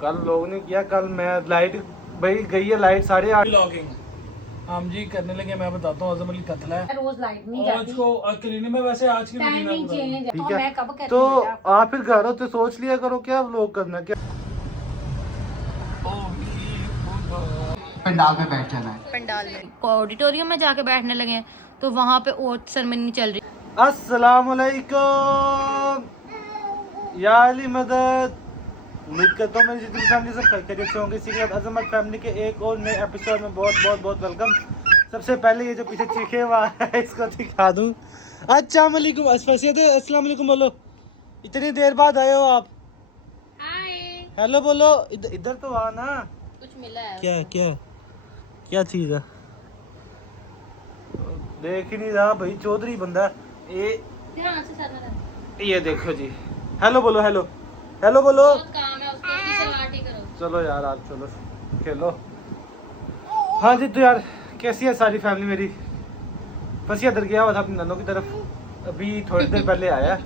कल लोग ने किया, कल मैं लाइट भाई गई है, लाइट 8:30 व्लॉगिंग हम जी करने लगे। मैं बताता हूँ, आजम अली कतला है, रोज लाइट नहीं आज जाती, को क्लिनिक में वैसे आज की मीटिंग टाइमिंग चेंज है। ठीक और है। मैं कब कहती तो हूँ बेटा, आप फिर घर हो तो सोच लिया करो क्या व्लॉग करना क्या। पंडाल में बैठ जाना है। पंडाल में ऑडिटोरियम में जाके बैठने लगे हैं, तो वहाँ पे और सेरेमनी चल रही। अस्सलाम वालेकुम या अली मदद। उम्मीद करता हूँ मेरी जितनी फैमिली सब खैरियत से होंगे। इसी के साथ अजमत फैमिली के एक और नए एपिसोड में बहुत बहुत बहुत वेलकम। सबसे पहले ये जो पीछे चीखे हुआ है इसको दिखा दूँ। अस्सलाम वालेकुम, अस्सलाम वालेकुम बोलो। इतनी देर बाद आए हो आप। हेलो बोलो। इधर तो आना। कुछ मिला है क्या क्या क्या चीज़ है देख ही नहीं रहा भाई, चौधरी बंदा ध्यान से सर में ये देखो जी। हेलो बोलो, हेलो हेलो बोलो। काम है उसको, उसी से बात ही करो। चलो यार आज चलो खेलो। हाँ जी, तो यार कैसी है सारी फैमिली मेरी। फंसी इधर गया हुआ था अपनी ननों की तरफ, अभी थोड़ी देर पहले आया।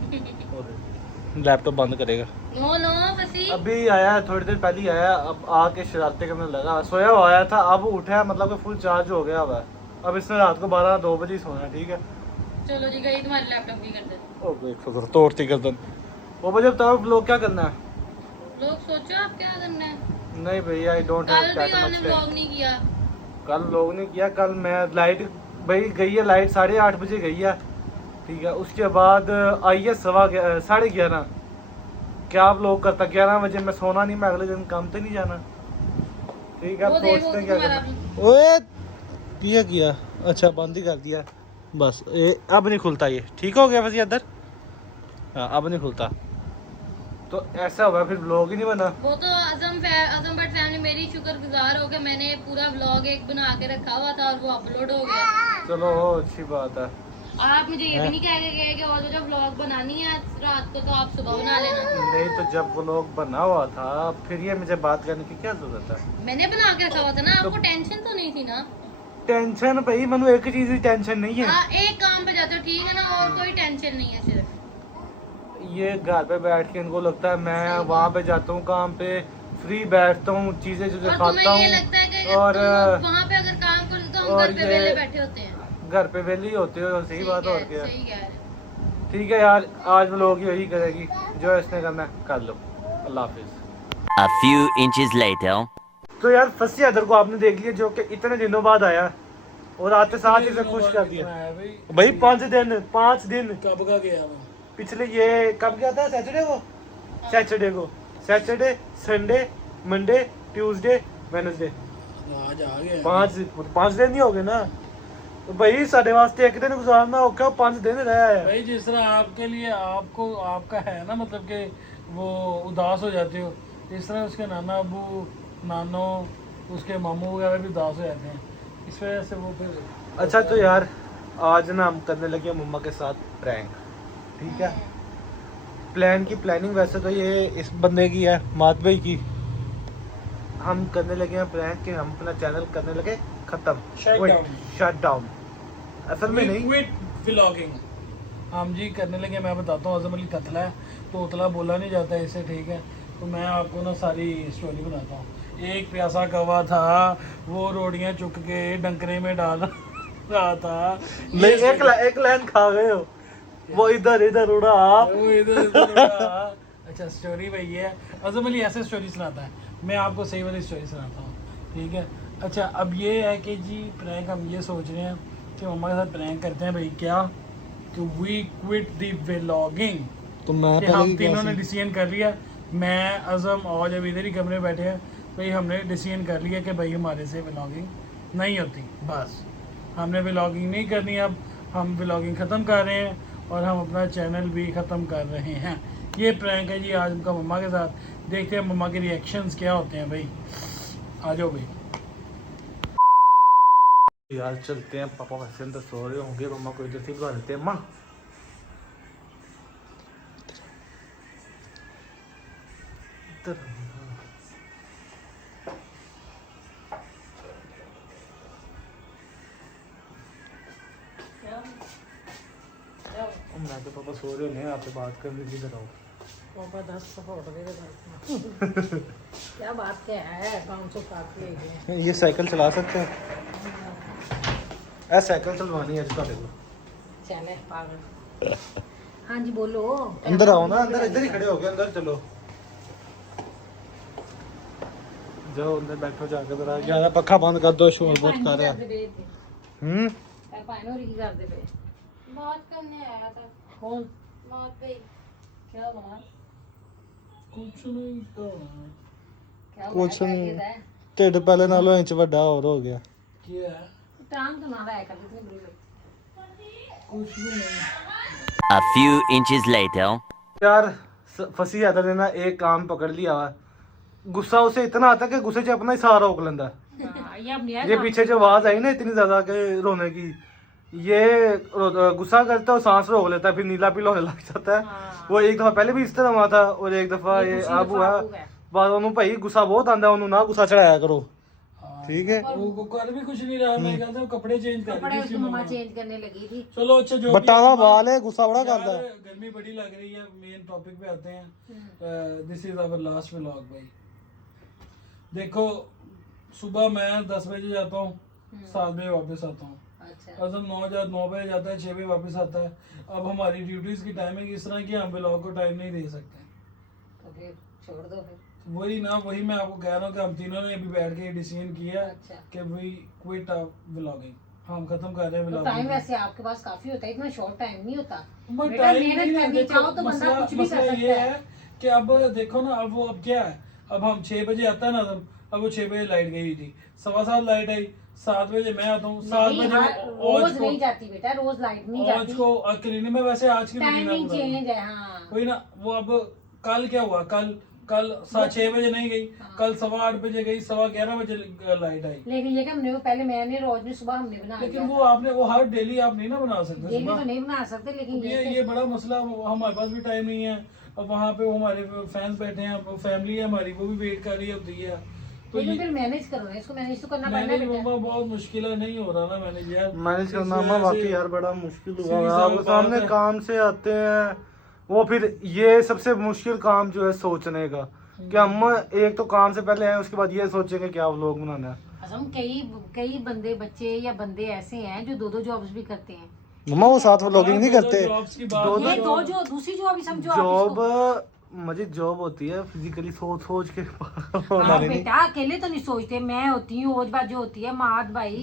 लैपटॉप बंद करेगा। नो नो फसी। अभी आया, थोड़ी देर पहले ही आया। अब आके शरारतें करने लगा। सोया हुआ आया था, अब उठा, मतलब कि फुल चार्ज हो गया हुआ है। अब इसने रात को 12-2 बजे सोना है। ठीक है चलो जी, गई तुम्हारे लैपटॉप की कर दे। ओ देखो जरा तोड़ती गर्दन। वो बजे तब लोग क्या करना है। लोग सोचो आप क्या करना है। नहीं भैया, आई डोंट हैव कल भी दैट हमने मच व्लॉग टाइम। नहीं किया। कल लोग ने किया, कल मैं लाइट भाई गई है, लाइट 8:30 बजे गई है। ठीक है, उसके बाद आई है 11:30। क्या आप लोग करता 11 बजे मैं सोना नहीं, मैं अगले दिन काम पे नहीं जाना। ठीक है, वो आप देखो सोचते हैं क्या तुम्हारा करना। ओए ये किया, अच्छा बंद ही कर दिया बस। अब नहीं खुलता ये, ठीक हो गया बस ये अंदर। हाँ अब नहीं खुलता, तो ऐसा हुआ फिर व्लॉग ही नहीं बना। वो तो आजम बट फैमिली मेरी शुक्रगुजार हो गया। मैंने पूरा व्लॉग एक बना के रखा हुआ था और वो अपलोड हो गया। चलो अच्छी बात है। आप मुझे ये भी नहीं कह के गए कि और जब व्लॉग बनानी है रात को तो आप सुबह बना लेना। नहीं तो जब व्लॉग बना हुआ था फिर ये मुझे बात करने की क्या जरूरत है। मैंने बना के रखा हुआ था ना, आपको टेंशन तो नहीं थी ना। टेंशन भाई मनु एक चीज की टेंशन नहीं है। एक काम पे जाते हो ठीक है ना, और कोई टेंशन नहीं है। सिर्फ ये घर पे बैठ के इनको लगता है मैं वहाँ पे जाता हूँ काम पे, फ्री बैठता हूँ, चीजें जो और खाता तुम्हें ये लगता है कि हूँ। और वहाँ पे अगर काम करो तो हम और घर पे ये- वेले बैठे होते हैं। घर पे वेली होते हो, सही बात और क्या। सही कह रहे हो। ठीक है यार, आज व्लॉग यही करेगी, जो इसने करना है कर लो। अल्लाह हाफिज। A few inches later. तो यार फसी इधर को आपने देख लिया, जो कि इतने दिनों बाद आया और आते साथ ही से खुश कर दिया भाई। 5 दिन कब का गया मैं? पिछले ये कब गया था, सैटरडे को। Saturday, Sunday, Monday, Tuesday, Wednesday, आज आ गया। 5 दिन नहीं हो गए ना। तो भाई साढ़े वास्ते एक दिन गुजारना होगा, 5 दिन रहा है। भाई जिस तरह आपके लिए आपको आपका है ना, मतलब कि वो उदास हो जाते हो, इस तरह उसके नाना अबू, नानो, उसके मामू वगैरह भी उदास हो जाते हैं। इस वजह से वो फिर अच्छा तो यार आज ना हम करने लगे मम्मा के साथ प्रैंक। ठीक है, प्लान की प्लानिंग वैसे तो ये इस बंदे की है, मात भाई की। हम करने लगे हैं प्रैंक कि हम अपना चैनल करने लगे खत्म, शट डाउन। असल में नहीं, क्विट व्लॉगिंग हम जी करने लगे। मैं बताता हूँ, आजम अली कतला है तो उतला बोला नहीं जाता इससे। ठीक है, तो मैं आपको ना सारी स्टोरी बनाता हूँ। एक प्यासा कौवा था, वो रोटियां चुक के डंकरे में डाल रहा था। नहीं एक लाइन खा गए हो, वो इधर इधर उड़ा। वो इधर उड़ा। अच्छा स्टोरी भाई ये है, आजम अली ऐसे स्टोरी सुनाता है, मैं आपको सही वाली स्टोरी सुनाता हूँ। ठीक है, अच्छा अब ये है कि जी प्रैंक हम ये सोच रहे हैं कि मम्मा के साथ प्रैंक करते हैं भाई। क्या कि वी क्विट द व्लॉगिंग। तो मैं हम तीनों ने डिसीजन कर लिया, मैं अज़म और जब इधर ही कमरे में बैठे हैं, भाई हमने डिसीजन कर लिया कि भाई हमारे से व्लॉगिंग नहीं होती। बस हमने व्लॉगिंग नहीं करनी, अब हम व्लॉगिंग ख़त्म कर रहे हैं और हम अपना चैनल भी ख़त्म कर रहे हैं। ये प्रैंक है जी आज उनका मम्मा के साथ। देखते हैं मम्मा के रिएक्शंस क्या होते हैं। भाई आ जाओ भाई। यार चलते हैं, पापा वैसे अंदर सो रहे होंगे, मम्मा को इधर से बुला लेते हैं। अम्मा इधर मैं तो पापा सो रहे होंगे, आपसे बात कर ली, इधर आओ। पापा 10 सपोर्ट दे दे क्या बात क्या है 500 काफी है ये साइकिल चला सकते हैं? ऐ साइकिल चलवानी है ਤੁਹਾਡੇ को। चले पागल हाँ जी बोलो अंदर आओ ना, अंदर इधर ही खड़े हो गए, अंदर चलो जाओ अंदर बैठो जाके जरा, ज्यादा पक्खा बंद कर दो, शोर बहुत कर रहा है। पानो री करदे पे बात करने आया था। कौन बात पे क्या बात कुछ नहीं तो क्या कुछ बात नहीं। है ਢਿੱਡ ਪਹਿਲੇ ਨਾਲੋਂ ਇੰਚ ਵੱਡਾ ਹੋਰ ਹੋ ਗਿਆ। क्या है टांग तो ना रहा कर इतनी बुरी लगी कुछ भी नहीं। A few inches later. यार फसी आता ने ना एक काम पकड़ लिया हुआ, गुस्सा उसे इतना आता है कि गुस्से से अपना ही साह रोक लेता है। हाँ, ये अब नहीं ये आएगा पीछे जो आवाज आई ना इतनी ज्यादा के रोने की, ये गुस्सा करता है और सांस रोक लेता है, फिर नीला पीला होने लग जाता है। हाँ। वो एक दफा पहले भी इस तरह हुआ था और एक दफा ये दूसरी अब दफा हुआ। अब है। बाद ਉਹਨੂੰ ਭਾਈ ਗੁੱਸਾ ਬਹੁਤ ਆਂਦਾ, ਉਹਨੂੰ ਨਾ ਗੁੱਸਾ ਚੜਾਇਆ ਕਰੋ, ठीक है? वो कर भी कुछ नहीं रहा, मैं कहता हूँ कपड़े चेंज कर कपड़े रही उसकी थी मम्मा चेंज करने लगी थी चलो अच्छा जो ਬੱਟਾਂ ਦਾ ਵਾਲ है, गुस्सा बड़ा करता है। यार, गर्मी बड़ी लग रही है, मेन टॉपिक पे आते हैं। This is our last vlog भाई। देखो सुबह मैं 10 बजे जाता हूँ, 7 बजे वापस आता हूँ। अच्छा अजम 9 बजे जाता है, 6 बजे वापस आता है। अब हमारी ड्यूटीज की टाइमिंग इस तरह की हम व्लॉग को टाइम नहीं दे सकते। तो फिर छोड़ दो फिर वही ना, वही मैं आपको कह रहा हूँ कि हम तीनों ने अभी बैठ के डिसीजन किया अच्छा। कि वी क्विट व्लॉगिंग, हम खत्म कर रहे हैं तो टाइम व्लॉगिंग। वैसे आपके पास काफी होता है, इतना शॉर्ट टाइम नहीं होता बट बेटा, टाइम मेहनत नहीं है, करनी देखो, चाहो तो बंदा मसला कुछ भी कर मसला सकता ये है। है कि अब देखो ना, अब वो अब क्या है, अब हम 6 बजे आता है ना, अब वो 6 बजे लाइट गई थी, 7:15 लाइट आई, 7 बजे मैं आता हूँ, 7 नहीं, बजे रोज नहीं जाती बेटा, रोज लाइट नहीं आज जाती, को क्लिनिक में वैसे आज की टाइमिंग routine चेंज है। हाँ वही ना, वो अब कल क्या हुआ, कल 6 बजे नहीं गई, कल 8:15 बजे गई, 11:15 बजे लाइट आई। लेकिन ये कि हमने वो पहले मैंने रोज भी सुबह हमने बना लेकिन लिया वो आपने वो हर डेली आप नहीं ना बना सकते डेली सुबह। तो नहीं बना सकते, लेकिन ये बड़ा मसला, हमारे पास भी टाइम नहीं है। अब वहाँ पे वो हमारे फैंस बैठे हैं, फैमिली है हमारी, वो भी वेट कर रही होती है। तो लेकिन ये फिर मैनेज करो ना, इसको मैनेज तो करना पड़ना मैनेज है बेटा। मम्मा बहुत मुश्किल है, नहीं हो रहा ना मैनेज यार। मैनेज करना इस माँ वजह वाकई से- यार बड़ा मुश्किल हुआ सीधी है। सी आप बात सामने है। काम से आते हैं, वो फिर ये सबसे मुश्किल काम जो है सोचने का, कि हम एक तो काम से पहले आए, उसके बाद ये सोचेंगे क्या व्लॉग बनाना है। असम कई बंदे बच्चे या बंदे ऐसे हैं जो 2 जॉब्स भी करते हैं। मम्मा वो साथ व्लॉगिंग नहीं करते। जॉब्स की बात दो- ये करो। जो दूसरी जॉब ही समझो आप जॉब इसको। मुझे जॉब होती है फिजिकली सोच सोच के आप होना नहीं। बेटा अकेले तो नहीं सोचते, मैं होती हूँ, ओज बाजू होती है, माद भाई,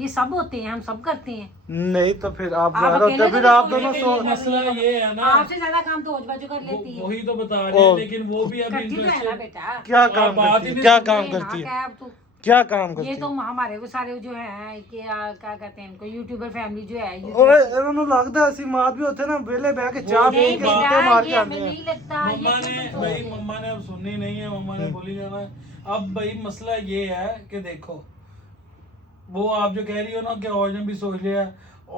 ये सब होते हैं, हम सब करते हैं। नहीं तो फिर आप आप ज्यादा अकेले होते, फिर तो आप नहीं दोनों सोचते। सो मसला ये है ना, आपसे ज्यादा काम तो ओज बाजू कर लेती है। वही तो बता रहे हैं, ओ। लेकिन वो भी अभी करती तो है ना इंटरेस्टेड। बेटा। क्या आप काम बात करती ही है, नहीं क्या सुन काम ये ना करती है, क्या अब तो क्या काम ये करती तो है? हमारे वो सारे जो है कि क्या कहते हैं इनको, यूट्यूबर फैमिली जो है ओए इन्होंने लगता है ਅਸੀਂ ਮਾਦ ਵੀ ਉੱਥੇ ਨਾ ਵਿਹਲੇ ਬਹਿ ਕੇ ਚਾਹ ਪੀ नहीं ਕੇ बेटा, सीटे मार के ये हमें आते हैं। नहीं लगता ये मम्मा क्यों ने तुम भाई, सोचते हो? मम्मा ने अब सुननी नहीं है, मम्मा ने बोली जाना है। अब भाई मसला ये है कि देखो, वो आप जो कह रही हो ना कि औज ने भी सोच लिया,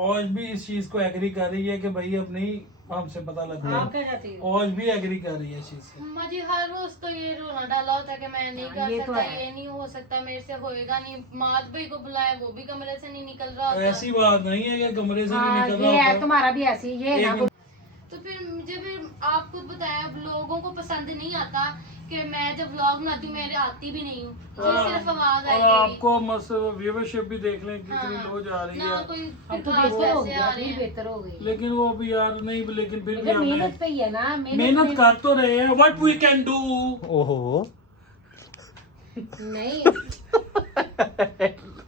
औज भी इस चीज को एग्री कर रही है कि भाई अपनी हमसे पता लगता आप है, क्या कहती हो? औज भी एग्री कर रही है इस चीज से। मम्मा जी हर रोज तो ये रोना डाला होता है कि मैं नहीं कर ये तो सकता, है। ये नहीं हो सकता, मेरे से होएगा नहीं। माद भाई को बुलाया, वो भी कमरे से नहीं निकल रहा होता। ऐसी बात नहीं है कि कमरे से नहीं हाँ, निकल ये रहा है होता। तुम्हारा भी ऐसी ये है ना। एक- तो फिर मुझे फिर आप खुद बताया, अब लोगों को पसंद नहीं आता कि मैं जब व्लॉग बनाती हूँ मेरे आती भी नहीं हूँ, मुझे सिर्फ आवाज और आई मेरी। आपको मस व्यूवरशिप भी देख लें कितनी हाँ, लो जा रही ना है। कोई अब तो खास बेहतर हो पैसे गया, आ रहे फिर हैं। बेहतर हो गई। लेकिन वो भी यार नहीं, लेकिन फिर भी मतलब हमें मेहनत पे ही है ना, मेहनत पे- कर तो रहे हैं, व्हाट वी कैन डू। ओहो नहीं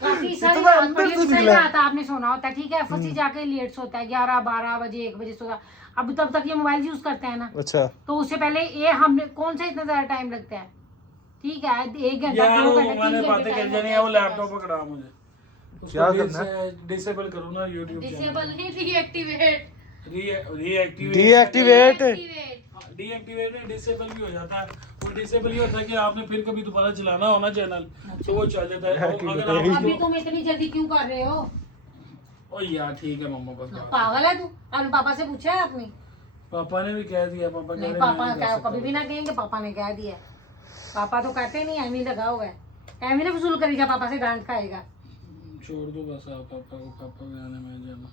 काफी सारी इतना रात अंदर पड़ी है, से सही निकला। रात आपने सोना होता है, ठीक है, फंसी जाके लेट सोता है, 11-12 बजे 1 बजे सोता। अब तब तक ये मोबाइल यूज करता है ना, अच्छा तो उससे पहले ये हमने कौन सा इतना ज्यादा टाइम लगता है, ठीक है, 1 घंटा यार 2 वो घंटे मैंने 3 बातें घंटे कर time जानी होता है, वो इसके लैपटॉप पास। पकड़ा मुझे, क्या उसको करना डिसेबल करो ना यूट्यूब डिसेबल नहीं, रीएक्टिवेट। डीएक्टिवेट डीएक्टिवेट डिसेबल भी हो जाता है। वो डिसेबल ही होता है कि आपने फिर कभी दोबारा चलाना हो ना चैनल, तो वो चल जाता है। और अगर आप अभी तुम इतनी जल्दी क्यों कर रहे हो? ओ यार ठीक है मम्मा, बस बात। पागल है तू? अपने पापा से पूछा है आपने? पापा ने भी कह दिया, पापा कह नहीं, रहे पापा मैं नहीं कर कभी भी सकता। ना कहेंगे पापा ने कह दिया। पापा तो कहते नहीं, एमी लगा हुआ है, एमी ने फजूल करी जा, पापा से डांट खाएगा। छोड़ दो बस, आप पापा को, पापा के आने में जाना।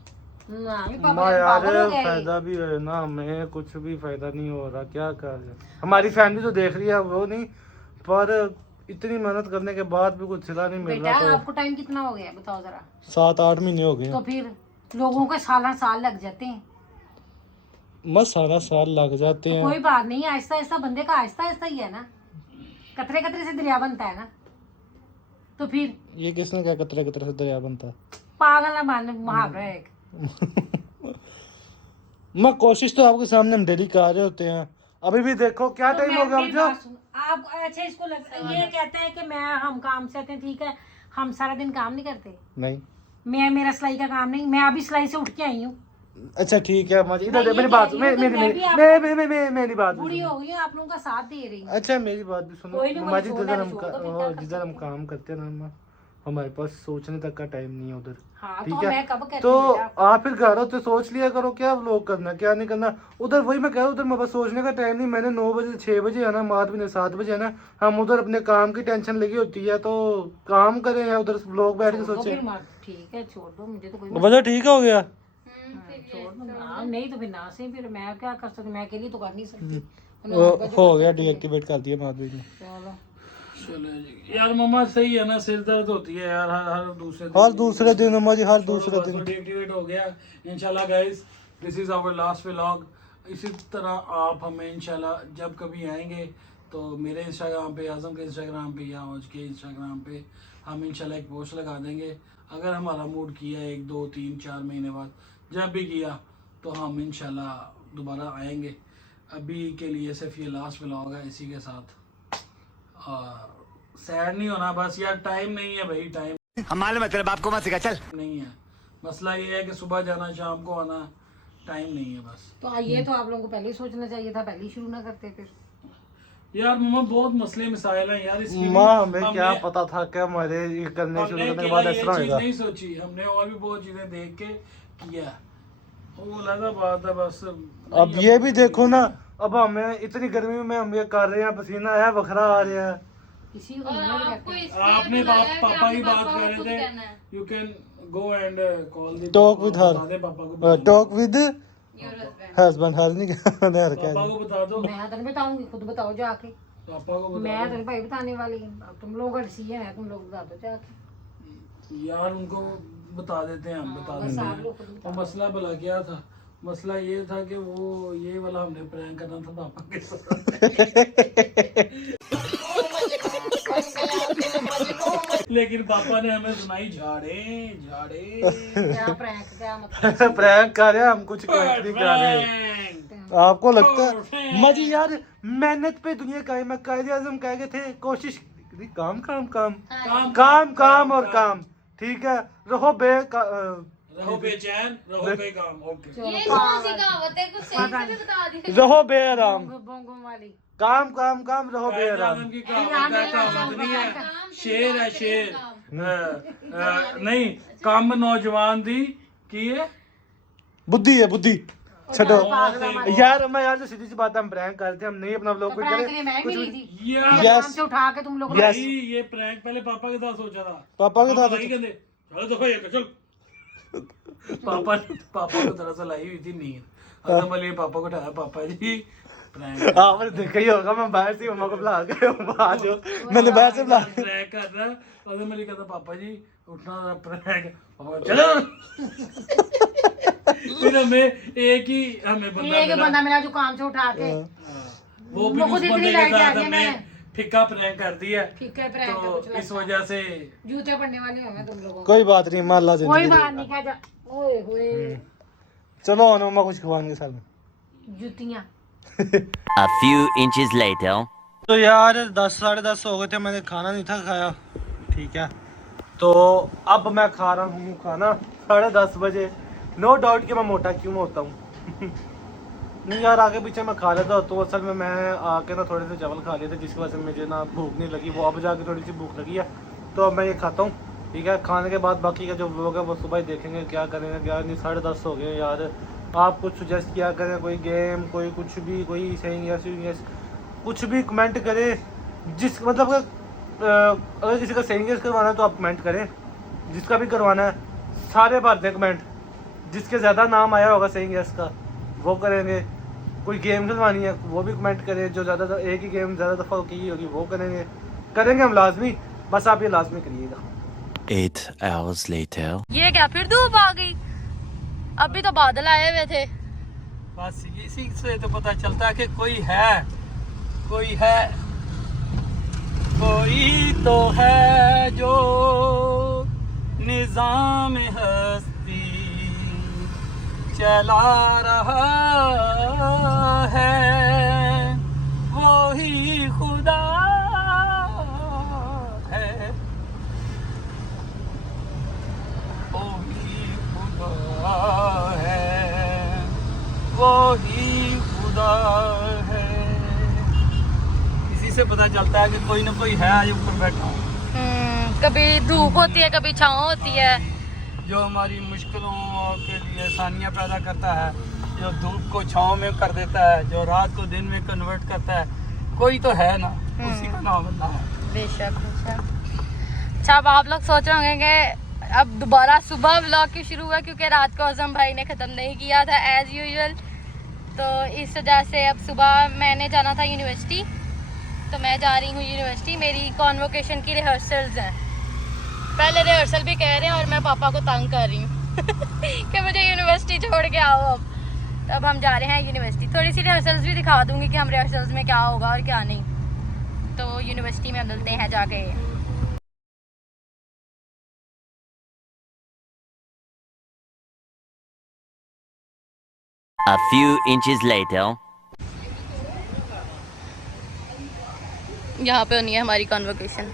ना भी माँ पागल यार पागल हो गया ये। फायदा भी है ना, हमें कुछ भी फायदा नहीं हो रहा, क्या कर रहे। हमारी फैमिली तो देख रही है वो नहीं, पर इतनी मेहनत करने के बाद भी कुछ सिला नहीं मिल बेटा रहा। आपको टाइम कितना हो गया बताओ जरा। 7-8 महीने हो गए। तो फिर लोगों के साल लग जाते हैं। बस सारा साल लग जाते तो हैं। कोई बात नहीं, आहिस्ता आहिस्ता बंदे का आहिस्ता आहिस्ता ही है ना, कतरे कतरे से दरिया बनता है ना। तो फिर ये किसने कहा कतरे कतरे से दरिया बनता है? पागल ना मान मुहावरा है एक। मैं कोशिश तो आपके सामने हम डेली कर रहे होते हैं। अभी भी देखो क्या तो टाइम मैं हो गया अपनी अब जो। बात सुन, आप अच्छा इसको ये कहते हैं कि मैं हम काम से आते हैं, ठीक है, हम सारा दिन काम नहीं करते। नहीं मैं मेरा सिलाई का काम नहीं, मैं अभी सिलाई से उठ के आई हूँ, अच्छा ठीक है मजी, मैं इधर ये मेरी कह बात रही हूँ कि मैं भी मेरी बात बूढ़ी सुनो। हो गई हूँ, आप लोगों का साथ दे रही हूँ। अच्छा मेरी बात भी सुनो कोई नहीं, माँ जी, कोई जिधर छोड़ हम दो, फिर क्या कर जिधर हम सकते काम करते हैं ना माँ, हमारे पास सोचने तक का टाइम नहीं है उधर। हाँ तो ठीक है, मैं कब कहती तो हूँ बेटा, आप फिर घर हो तो सोच लिया करो क्या व्लॉग करना क्या नहीं करना। उधर वही मैं कह रहा हूँ, उधर मेरे पास सोचने का टाइम नहीं। मैंने 9 बजे 6 बजे है ना, मात भी नहीं 7 बजे है ना, हम उधर अपने काम की टेंशन लगी होती है, तो काम करें या उधर व्लॉग बैठ के छोड़ दो सोचे। फिर मत, ठीक है छोड़ दो, मुझे तो कोई वजह ठीक हो गया। छोड़ दो ना, नहीं तो फिर ना सही, फिर मैं क्या कर सकती, मैं अकेली तो कर नहीं सकती। वो हो गया डीएक्टिवेट कर दिया माधवी ने। चलो चलो जी यार मम्मा सही है ना, सिर दर्द होती है यार हर दूसरे दिन। हर दूसरे दिन अम्मा जी, हर दूसरे बस दिन। वो डीएक्टिवेट हो गया इंशाल्लाह guys. This is our last vlog. इसी तरह आप हमें इंशाल्लाह जब कभी आएंगे तो मेरे इंस्टाग्राम पे, आजम के इंस्टाग्राम पे या औज के इंस्टाग्राम पे हम इंशाल्लाह एक पोस्ट लगा देंगे। अगर हमारा मूड किया 1 2 3 4 महीने बाद, जब भी किया तो हम इंशाल्लाह दोबारा आएंगे। अभी के लिए सिर्फ ये लास्ट व्लॉग है इसी के साथ। सैड नहीं होना बस यार, टाइम नहीं है भाई, टाइम हमारे मतलब आपको मत सिखा चल। नहीं है। मसला ये है कि सुबह जाना शाम को आना, टाइम नहीं है बस। तो ये तो आप लोगों को पहले ही सोचना चाहिए था, पहले ही शुरू ना करते फिर। यार मम्मा बहुत मसले मसाइल हैं यार, इसलिए माँ हमें क्या पता था कि हमारे ये करने शुरू हमने करने के अकेला बाद ये इस तरह चीज होगा। नहीं सोची, हमने और भी बहुत चीजें देख के किया। वो अलग बात है बस। अब ये भी देखो ना, अब हमें इतनी गर्मी में हम ये कर रहे हैं, पसीना आया बखरा आ रहा है। इसी को और हिम्मत आपको कहते हैं। इसलिए आपने बुलाया है कि पापा की आपने बात पापा को कर खुद रहे कहना थे, है। You can go and call the Talk with her. बता दे पापा को, talk with Your husband. Husband, her नहीं कहना है क्या। पापा को बता दो, मैं तो नहीं बताऊंगी, खुद बताओ जाके। पापा को मैं बता तो नहीं भाई बताने वाली, अब तुम लोगों का डिसीजन है, तुम लोग बता दो जाके। दो यार, उनको बता देते हैं हम, बता बस देते आप हैं। लोग खुद और बताओ। मसला भला क्या था? मसला ये था कि वो ये वाला हमने प्रैंक करना था पापा के साथ। लेकिन पापा ने हमें सुनाई झाड़े झाड़े क्या प्रैंक, क्या मतलब। प्रैंक कर रहे हैं हम, कुछ कमेंट नहीं कर रहे। प्रैंक। आपको लगता है मजी यार, मेहनत पे दुनिया का है। मैं कायदे आजम कह गए थे, कोशिश काम काम काम काम काम और काम, ठीक है। रहो रहो बेचैन, रहो बेकाम। ओके ये कौन सी कहावत है, कुछ सही से भी बता दिया। रहो बेआराम, बोंगो वाली। काम काम काम, रहो बेआराम। आजम की कहावत है, कहावत नहीं है, शेर है शेर। नहीं, कम नौजवान दी की है बुद्धि है बुद्धि। छोड़ो सही यार, मैं यार जो सीधी सी बात है, हम प्रैंक करते हैं, हम नहीं अपना व्लॉग तो भी प्रैंक के करे लिए मैं कुछ मिली भी। थी, यार Yes. काम से उठा के तुम लोग। Yes. भाई, ये प्रैंक पहले पापा के साथ सोचा था। पापा के साथ लाई कहते, चलो देखो ये चल। पापा को दरअसल आई हुई थी नींद। आजम अली पापा को उठाया, पापा जी प्रैंक आपने देखा ही होगा, मैं बाहर से मम्मा को बुला के आ जाओ, मैंने बाहर से बुला प्रैंक कर रहा है। आजम अली कहता पापा जी उठना जरा प्रैंक। पापा चलो। फिर हमें एक ही हमें बंदा एक मिला। बंदा मिला जो काम से उठा के। वो भी वो उस खुद इतनी बंदे के लाइट आ साथ गई, हमने मैंने फिक्का प्रैंक कर दिया। ठीक है प्रैंक का कुछ तो इस लगता। वजह से जूते पड़ने वाले होंगे तुम लोगों को। कोई बात नहीं, माला कोई जिंदगी बात नहीं, कह जा ओए होए चलो और मम्मा कुछ खवाएंगे साल में। जूतियां। A few inches later. तो यार 10 साढ़े 10 हो गए थे, मैंने खाना नहीं था खाया, ठीक है। तो अब मैं खा रहा हूँ खाना 10:30 बजे। नो डाउट कि मैं मोटा क्यों होता हूँ। नहीं यार, आगे पीछे मैं खा लेता, तो असल में मैं आके ना थोड़े से चावल खा लिए थे, जिसकी वजह से मुझे ना भूख नहीं लगी। वो अब जाके थोड़ी सी भूख लगी है, तो अब मैं ये खाता हूँ, ठीक है। खाने के बाद बाकी का जो व्लॉग है वो सुबह ही देखेंगे, क्या करेंगे क्या नहीं। 10:30 हो गए यार। आप कुछ सुजेस्ट किया करें, कोई गेम, कोई कुछ भी, कोई सही यस कुछ भी कमेंट करें। जिस मतलब अगर किसी का सही यस करवाना है तो आप कमेंट करें, जिसका भी करवाना है सारे भर दें कमेंट, जिसके ज़्यादा नाम आया होगा सही गेस्ट का वो करेंगे। कोई गेम खिलवानी है वो भी कमेंट करें, जो ज़्यादा एक ही गेम ज़्यादा दफ़ा की होगी वो करेंगे हम लाजमी, बस आप ये लाजमी करिएगा। 8 hours later. ये क्या फिर धूप आ गई? अभी तो बादल आए हुए थे। बस इसी से तो पता चलता है कि कोई है, कोई है, कोई तो है जो निजाम हस्ती चला रहा है, वो ही खुदा है, वो ही खुदा है, वो ही खुदा है। इसी से पता चलता है कि कोई ना कोई है आज ऊपर बैठा हूँ, कभी धूप होती है कभी छाँव होती है। जो हमारी मुश्किलों के लिए आसानियाँ पैदा करता है, जो धूप को छाँव में कर देता है, जो रात को दिन में कन्वर्ट करता है, कोई तो है ना, उसी का नाम अल्लाह है। बेशक बेशक। अच्छा, अब आप लोग सोच रहे होंगे कि अब दोबारा सुबह व्लॉग क्यों शुरू हुआ, क्योंकि रात को आज़म भाई ने ख़त्म नहीं किया था एज़ यूजुअल, तो इस वजह से अब सुबह मैंने जाना था यूनिवर्सिटी, तो मैं जा रही हूँ यूनिवर्सिटी। मेरी कॉन्वोकेशन की रिहर्सल्स हैं, पहले रिहर्सल भी कह रहे हैं और मैं पापा को तंग कर रही हूँ कि मुझे यूनिवर्सिटी छोड़ के आओ। अब हम जा रहे हैं यूनिवर्सिटी। थोड़ी सी रिहर्सल्स भी दिखा दूँगी कि हम रिहर्सल्स में क्या होगा और क्या नहीं। तो यूनिवर्सिटी में मिलते हैं जाके। A few inches later. यहाँ पे होनी है हमारी कॉन्वोकेशन।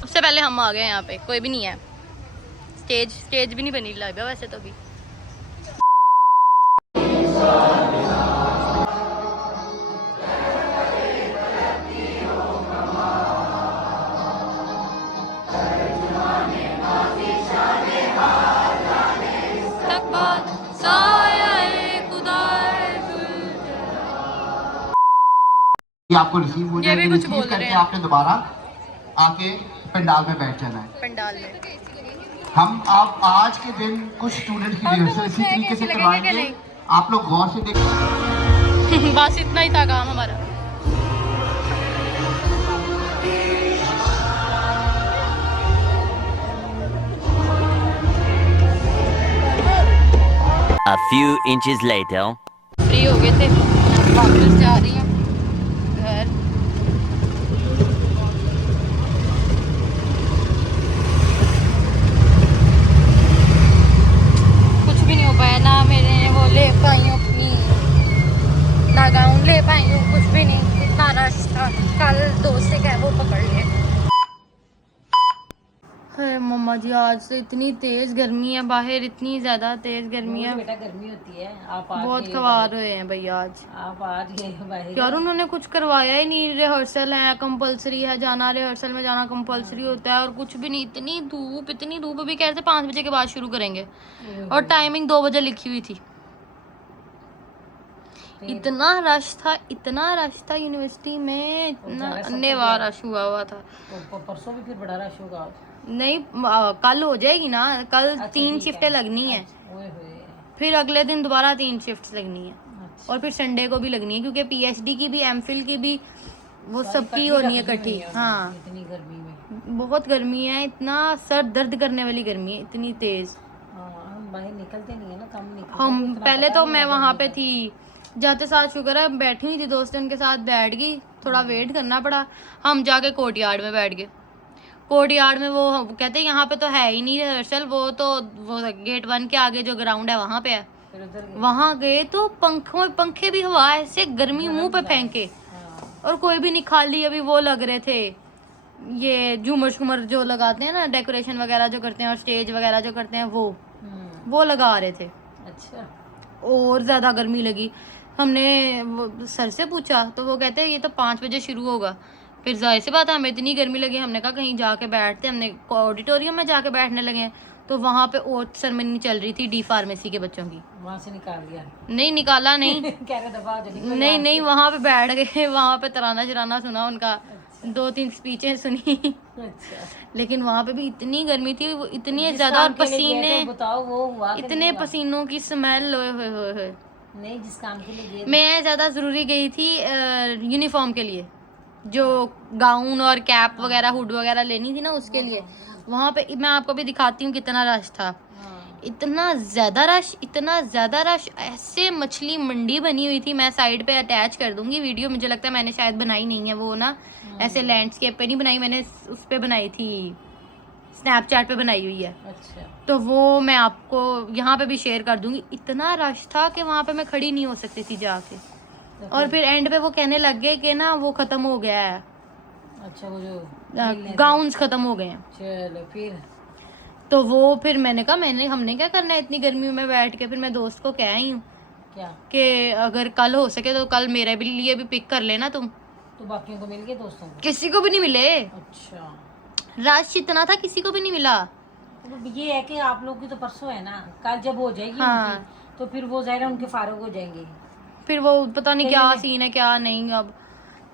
सबसे पहले हम आ गए, यहाँ पे कोई भी नहीं है। स्टेज भी नहीं बनी लगा वैसे तो भी। कि आपको रिसीव हो ये भी जाएगी, कुछ बोल रिसीव रहे करके हैं। आपने दोबारा आके पंडाल में बैठ जाना है। पंडाल में हम आप आज के दिन कुछ स्टूडेंट की रिहर्सल इसी तरीके से करवाएंगे, आप लोग गौर से देख। बस इतना ही था काम हमारा। A few inches later. Free हो गए थे, वापस जा रही हूँ घर। कुछ भी नहीं हो पाया ना, मेरे वो ले पाई हूँ अपनी, ना गाउन ले पाई हूँ, कुछ भी नहीं। इतना रश था, कल दोस्त से कैब वो पकड़ लिए। अरे मम्मा जी, आज से इतनी तेज गर्मी है बाहर, इतनी ज्यादा तेज गर्मी है। बेटा गर्मी होती है, आप बहुत खवार हुए हैं भैया आज। आप आज गए बाहर। यार उन्होंने कुछ करवाया ही नहीं। रिहर्सल है, कंपलसरी है जाना, रिहर्सल में जाना कंपलसरी होता है, और कुछ भी नहीं। इतनी धूप अभी कह रहे थे 5 बजे के बाद शुरू करेंगे, और टाइमिंग 2 बजे लिखी हुई थी। इतना रश था यूनिवर्सिटी में, इतना अन्यवार रश हुआ था। तो परसों भी फिर बड़ा रश होगा। नहीं, कल हो जाएगी ना, कल 3 शिफ्टें लगनी है, फिर अगले दिन दोबारा 3 शिफ्ट्स लगनी है, और फिर संडे को भी लगनी है, क्योंकि पीएचडी की भी एमफिल की भी वो सबकी होनी है इकट्ठी। हाँ, इतनी गर्मी में बहुत गर्मी है, इतना सर दर्द करने वाली गर्मी है, इतनी तेज। हम बाहर निकलते नहीं है ना, कम निकलते। हम पहले तो मैं वहाँ पे थी, जाते साथ शुक्र है बैठी हुई थी दोस्त, उनके साथ बैठ गई, थोड़ा वेट करना पड़ा। हम जाके कोर्टयार्ड में बैठ गए। कोर्टयार्ड में वो कहते हैं यहाँ पे तो है ही नहीं रिहर्सल, वो गेट 1 के आगे जो ग्राउंड है वहाँ पे है। वहाँ गए तो पंखे भी हवा ऐसे गर्मी मुंह पे फेंके, और कोई भी नहीं, खाली अभी वो लग रहे थे, ये झूमर जो लगाते हैं ना, डेकोरेशन वगैरह जो करते हैं और स्टेज वगैरह जो करते हैं, वो लगा रहे थे। अच्छा, और ज़्यादा गर्मी लगी। हमने सर से पूछा तो वो कहते हैं ये तो 5 बजे शुरू होगा। फिर जाहिर सी बात है हमें इतनी गर्मी लगी, हमने कहा कहीं जाके बैठते। हमने ऑडिटोरियम में जाके बैठने लगे हैं, तो वहाँ पे और सेरेमनी चल रही थी डी फार्मेसी के बच्चों की। वहाँ से निकाल दिया? नहीं निकाला नहीं कह रहे दफा नहीं, वहाँ पे बैठ गए, वहाँ पे तराना शराना सुना उनका, 2-3 स्पीचें सुनी। अच्छा, लेकिन वहाँ पे भी इतनी गर्मी थी, वो इतनी जिस ज्यादा, और काम के लिए गए पसीने, थे, बताओ वो हुआ कि इतने नहीं हुआ? पसीनों की स्मेल, ओए होए होए होए। नहीं, जिस काम के लिए गए मैं ज़्यादा ज़रूरी गई थी यूनिफॉर्म के लिए, जो गाउन और कैप वगैरह, हुड वगैरह लेनी थी ना, उसके लिए। वहाँ पे मैं आपको भी दिखाती हूँ कितना रश था। हाँ। इतना ज़्यादा रश, इतना ज़्यादा रश, ऐसे मछली मंडी बनी हुई थी। मैं साइड पे अटैच कर दूंगी वीडियो, मुझे लगता है मैंने शायद बनाई नहीं है वो ना, ऐसे लैंडस्केप पे नहीं बनाई मैंने, उस पे बनाई थी, स्नैपचैट पे बनाई हुई है। अच्छा, तो वो मैं आपको यहाँ पे भी शेयर कर दूंगी। इतना रश था कि वहाँ पे मैं खड़ी नहीं हो सकती थी जाके। और फिर एंड पे वो कहने लग गए कि ना वो खत्म हो गया है, अच्छा, वो जो गाउन्स खत्म हो गए हैं। चलो फिर तो वो फिर मैंने कहा हमने क्या करना है इतनी गर्मी में बैठ के। फिर मैं दोस्त को कह आई हूँ क्या, कि अगर कल हो सके तो कल मेरे भी लिए भी पिक कर लेना तुम। तो बाकियों को मिल गए दोस्तों को? किसी को भी नहीं मिले, अच्छा, रश इतना था, किसी को भी नहीं मिला। तो ये है कि आप लोग की तो परसों है ना, कल जब हो जाएगी हाँ। उनकी, तो फिर वो ज़ाहिर है उनके फारूक हो जाएंगे। फिर वो पता नहीं क्या सीन है क्या नहीं। अब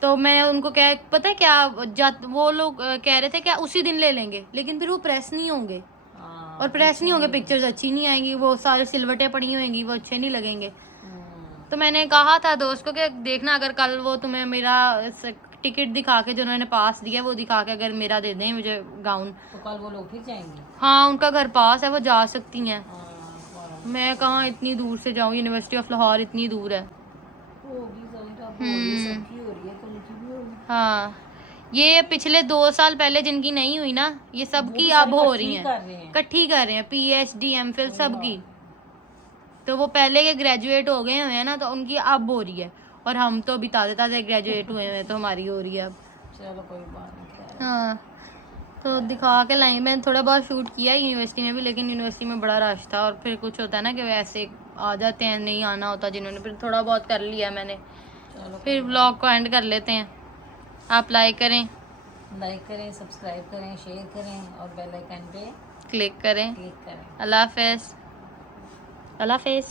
तो मैं उनको पता है क्या, वो लोग कह रहे थे क्या उसी दिन ले लेंगे, लेकिन फिर वो प्रेस नहीं होंगे, हाँ, और प्रेस नहीं होंगे पिक्चर्स अच्छी नहीं आएंगी, वो सारे सिलवटें पड़ी होंगी, वो अच्छे नहीं लगेंगे। तो मैंने कहा था दोस्त को कि देखना अगर कल वो तुम्हें मेरा टिकट दिखा के, जो उन्होंने पास दिया वो दिखा के अगर मेरा दे दें मुझे गाउन, तो कल वो लोग फिर जाएंगे। हाँ उनका घर पास है, वो जा सकती हैं। हाँ, मैं कहाँ इतनी दूर से जाऊँ, यूनिवर्सिटी ऑफ लाहौर इतनी दूर है। होगी ज़ाहिर, अब हो रही है, सबकी हो रही है, कल की भी होगी। हाँ, ये पिछले 2 साल पहले जिनकी नहीं हुई ना, ये सबकी वो अब सारी हो रही इकट्ठी हैं, कर रहे हैं। इकट्ठी कर रहे हैं, PhD MPhil सबकी। तो वो पहले के ग्रेजुएट हो गए हुए हैं ना, तो उनकी अब हो रही है, और हम तो अभी ताज़े ताज़े ग्रेजुएट हुए हैं, तो हमारी हो रही है अब। चलो कोई बात नहीं, खैर। हाँ, तो दिखा के लाएंगे। मैंने थोड़ा बहुत शूट किया यूनिवर्सिटी में भी, लेकिन यूनिवर्सिटी में बड़ा रश था, और फिर कुछ होता है ना कि वैसे आ जाते हैं, नहीं आना होता जिन्होंने, फिर थोड़ा बहुत कर लिया मैंने। चलो फिर व्लॉग को एंड कर लेते हैं। आप लाइक करें, सब्सक्राइब करें, शेयर करें, और बेल आइकन पे क्लिक करें। क्लिक करें। अल्लाह हाफ़िज़, अल्लाह हाफ़िज़।